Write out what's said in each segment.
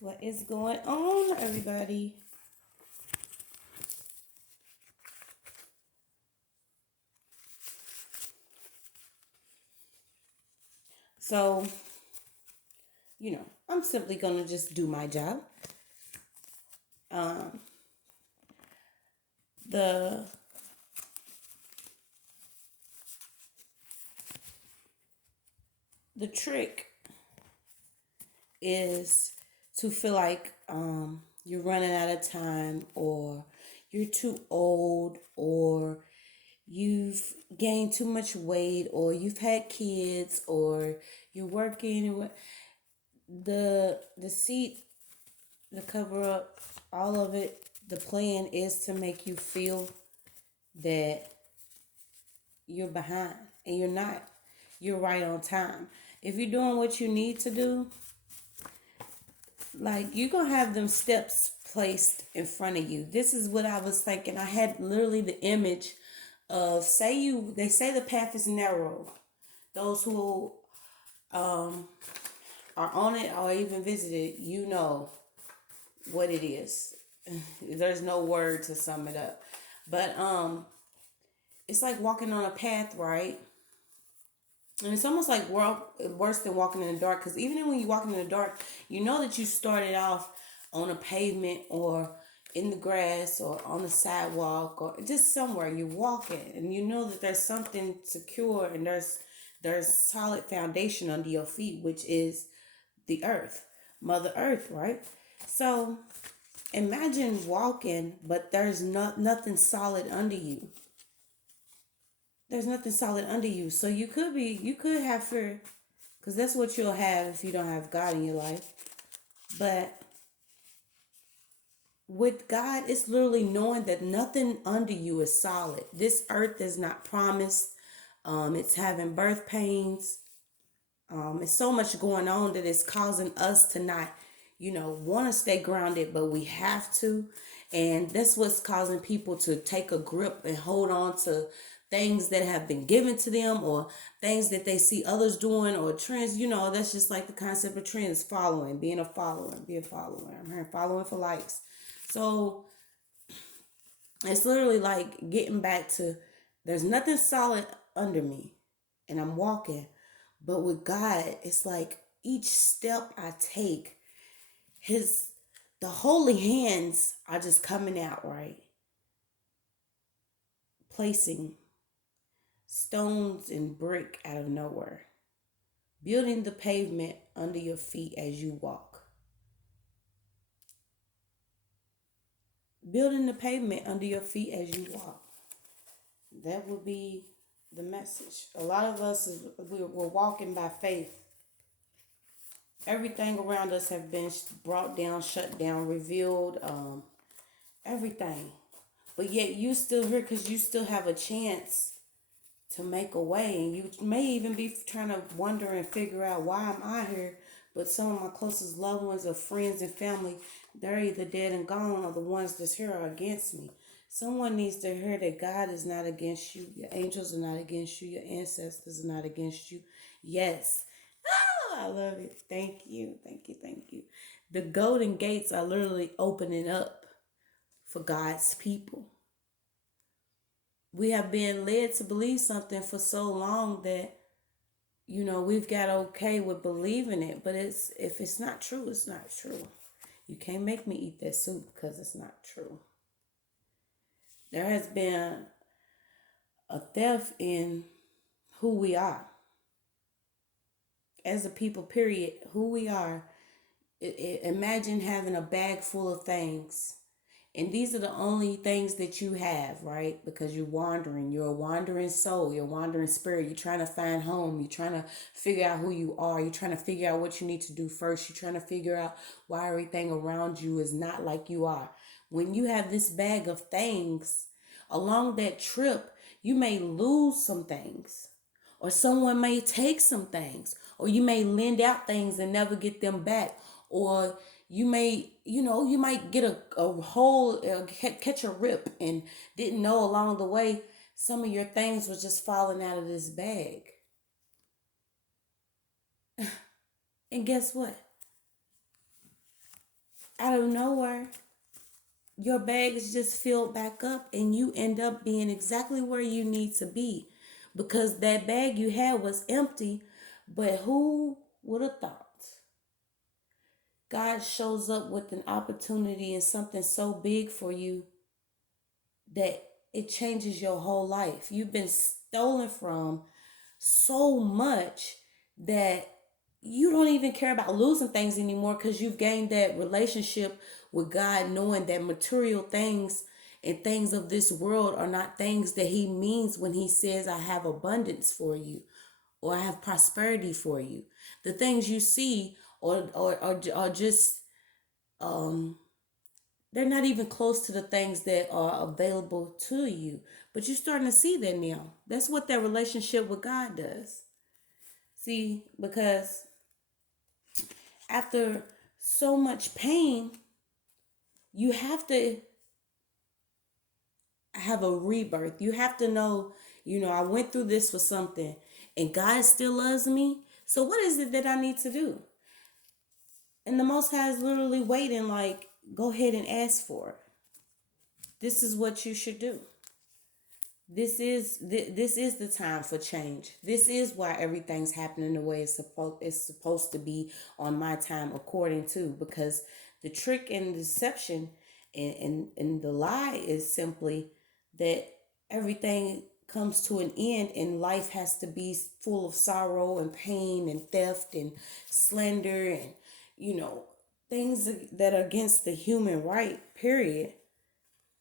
What is going on, everybody? So, I'm simply going to just do my job. Um, the the trick is to feel like you're running out of time, or you're too old, or you've gained too much weight, or you've had kids, or you're working. The seat, the cover up, all of it. The plan is to make you feel that you're behind, and you're not. You're right on time. If you're doing what you need to do, like, you're gonna have them steps placed in front of you. This is what I was thinking. I had literally the image of, they say the path is narrow. Those who are on it or even visited, you know what it is. There's no word to sum it up. But it's like walking on a path, right? And it's almost like worse than walking in the dark, because even when you're walking in the dark, you know that you started off on a pavement or in the grass or on the sidewalk or just somewhere you're walking, and you know that there's something secure, and there's solid foundation under your feet, which is the earth, Mother Earth, right? So imagine walking, but there's nothing solid under you. There's nothing solid under you. So you could have fear, because that's what you'll have if you don't have God in your life. But with God, it's literally knowing that nothing under you is solid. This earth is not promised. It's having birth pains. It's so much going on that it's causing us to not, want to stay grounded, but we have to. And that's what's causing people to take a grip and hold on to things that have been given to them, or things that they see others doing, or trends. That's just like the concept of trends, following, being a follower, be a follower. I'm here following for likes. So it's literally like getting back to, there's nothing solid under me, and I'm walking. But with God, it's like each step I take, the holy hands are just coming out, right? Placing stones and brick out of nowhere, building the pavement under your feet as you walk. Building the pavement under your feet as you walk. That would be the message. A lot of us, we're walking by faith. Everything around us have been brought down, shut down, revealed, everything. But yet you still here, because you still have a chance to make a way. And you may even be trying to wonder and figure out, why am I here? But some of my closest loved ones or friends and family, they're either dead and gone, or the ones that's here are against me. Someone needs to hear that God is not against you. Your angels are not against you. Your ancestors are not against you. Yes. I love it. Thank you. Thank you. Thank you. The golden gates are literally opening up for God's people. We have been led to believe something for so long that, we've got okay with believing it. But if it's not true, it's not true. You can't make me eat that soup because it's not true. There has been a theft in who we are. As a people, period, who we are. Imagine having a bag full of things, and these are the only things that you have, right? Because you're wandering. You're a wandering soul. You're a wandering spirit. You're trying to find home. You're trying to figure out who you are. You're trying to figure out what you need to do first. You're trying to figure out why everything around you is not like you are. When you have this bag of things, along that trip, you may lose some things, or someone may take some things, or you may lend out things and never get them back, or you may, you might get a hole, catch a rip, and didn't know along the way some of your things was just falling out of this bag. And guess what? out of nowhere, your bag is just filled back up and you end up being exactly where you need to be because that bag you had was empty. But who would have thought? God shows up with an opportunity and something so big for you that it changes your whole life. You've been stolen from so much that you don't even care about losing things anymore because you've gained that relationship with God, knowing that material things and things of this world are not things that He means when He says, I have abundance for you or I have prosperity for you. The things you see or just they're not even close to the things that are available to you. But you're starting to see that now. That's what that relationship with God does. See, because after so much pain, you have to have a rebirth. You have to know, I went through this for something and God still loves me. So what is it that I need to do? And the Most High is literally waiting, like, go ahead and ask for it. This is what you should do. This is the time for change. This is why everything's happening the way it's supposed to be on my time according to, because the trick and deception and the lie is simply that everything comes to an end and life has to be full of sorrow and pain and theft and slander and things that are against the human right, period.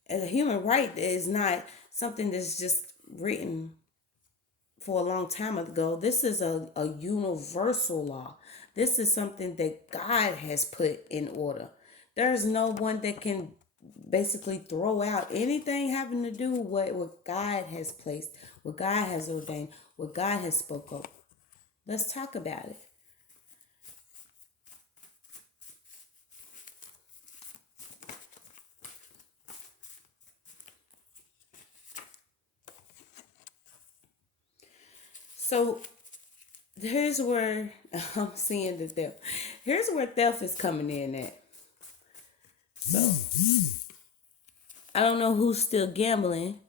And the human right is not something that's just written for a long time ago. This is a universal law. This is something that God has put in order. There's no one that can basically throw out anything having to do with what God has placed, what God has ordained, what God has spoke of. Let's talk about it. So here's where I'm seeing the theft. Here's where theft is coming in at. So I don't know who's still gambling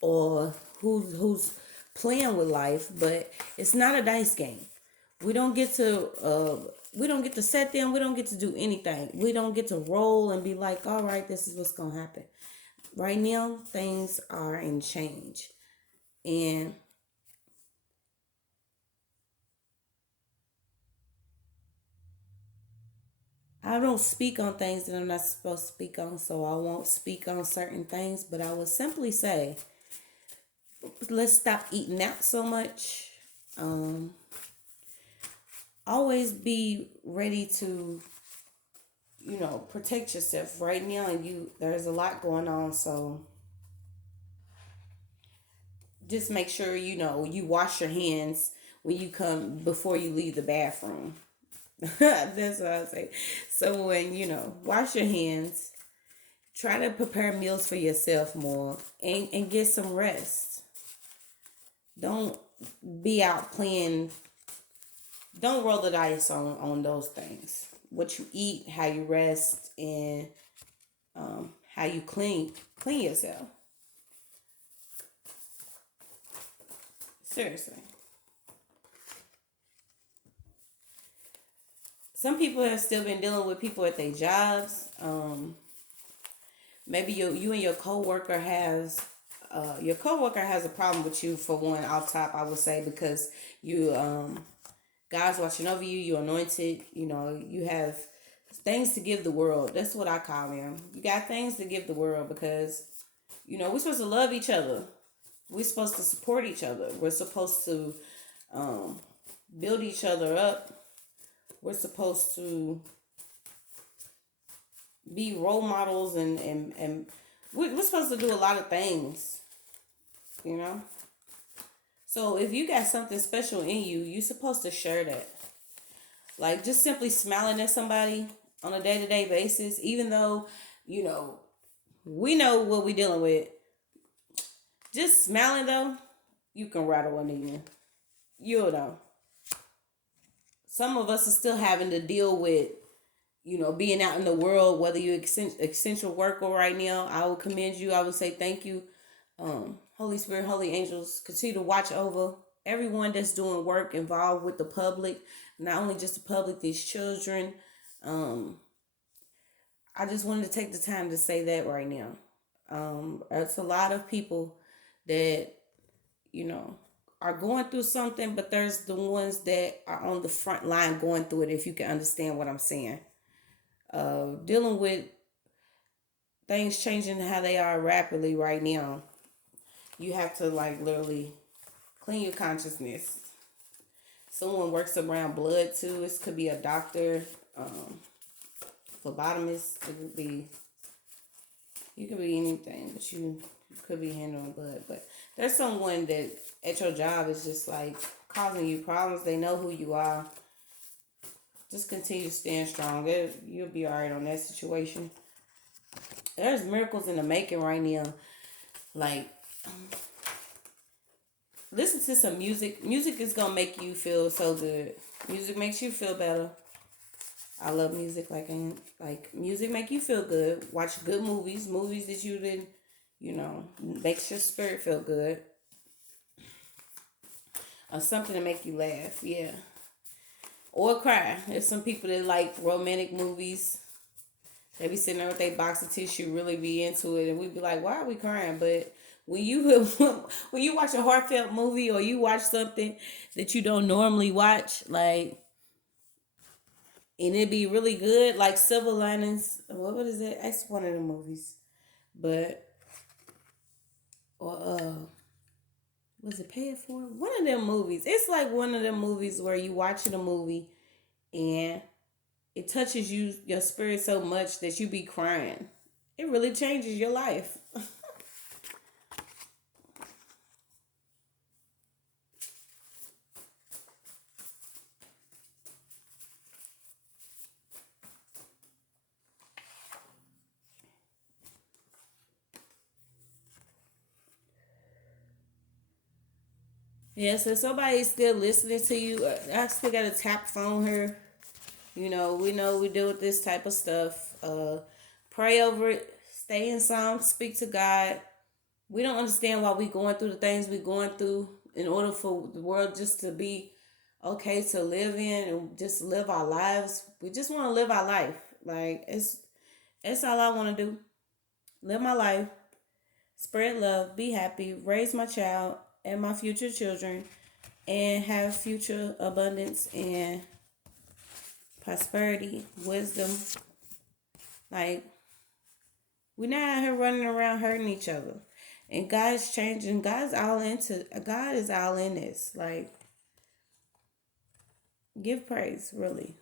or who's playing with life, but it's not a dice game. We don't get to sit there and we don't get to do anything. We don't get to roll and be like, all right, this is what's gonna happen. Right now, things are in change. And I don't speak on things that I'm not supposed to speak on, so I won't speak on certain things, but I will simply say, let's stop eating out so much. Always be ready to, protect yourself right now. And there's a lot going on, so just make sure, you wash your hands when you come before you leave the bathroom. That's what I say. So when, wash your hands, try to prepare meals for yourself more and get some rest. Don't be out playing. Don't roll the dice on those things. What you eat, how you rest, and how you clean yourself. Seriously. Some people have still been dealing with people at their jobs. Maybe you and your coworker has a problem with you, for one, off top, I would say, because you God's watching over you. You're anointed. You have things to give the world. That's what I call them. You got things to give the world because we're supposed to love each other. We're supposed to support each other. We're supposed to build each other up. We're supposed to be role models and we're supposed to do a lot of things, So if you got something special in you, you're supposed to share that. Like just simply smiling at somebody on a day-to-day basis, even though, we know what we're dealing with. Just smiling though, you can rattle one in. You'll know. Some of us are still having to deal with being out in the world, whether you're essential worker right now, I would commend you. I would say thank you. Holy Spirit, holy angels, continue to watch over everyone that's doing work involved with the public, not only just the public, these children. I just wanted to take the time to say that right now. It's a lot of people that, you know, are going through something, but there's the ones that are on the front line going through it, if you can understand what I'm saying. Dealing with things changing how they are rapidly right now, you have to like literally clean your consciousness. Someone works around blood too. It could be a doctor, phlebotomist. It could be, you could be anything, but you could be handling blood. But there's someone that at your job is just like causing you problems. They know who you are. Just continue to stand strong. You'll be all right on that situation. There's miracles in the making right now. Like, listen to some music. Music is gonna make you feel so good. Music makes you feel better. I love music. Like music make you feel good. Watch good movies that you didn't, makes your spirit feel good. Or something to make you laugh, yeah. Or cry. There's some people that like romantic movies. They be sitting there with their box of tissue, really be into it, and we be like, "Why are we crying?" But when you when you watch a heartfelt movie or you watch something that you don't normally watch, like, and it be really good, like Silver Linings. What is it? That's one of the movies, but or was it Pay It Forward? One of them movies. It's like one of them movies where you watching a movie and it touches your spirit so much that you be crying. It really changes your life. Yeah, so somebody's still listening to you. I still got to tap phone her. We know we deal with this type of stuff. Pray over it. Stay in Psalm. Speak to God. We don't understand why we going through the things we going through in order for the world just to be okay to live in and just live our lives. We just want to live our life. Like it's all I want to do. Live my life, spread love, be happy, raise my child and my future children, and have future abundance and prosperity, wisdom. Like, we're not out here running around hurting each other. And God's changing. God is all in this. Like, give praise, really.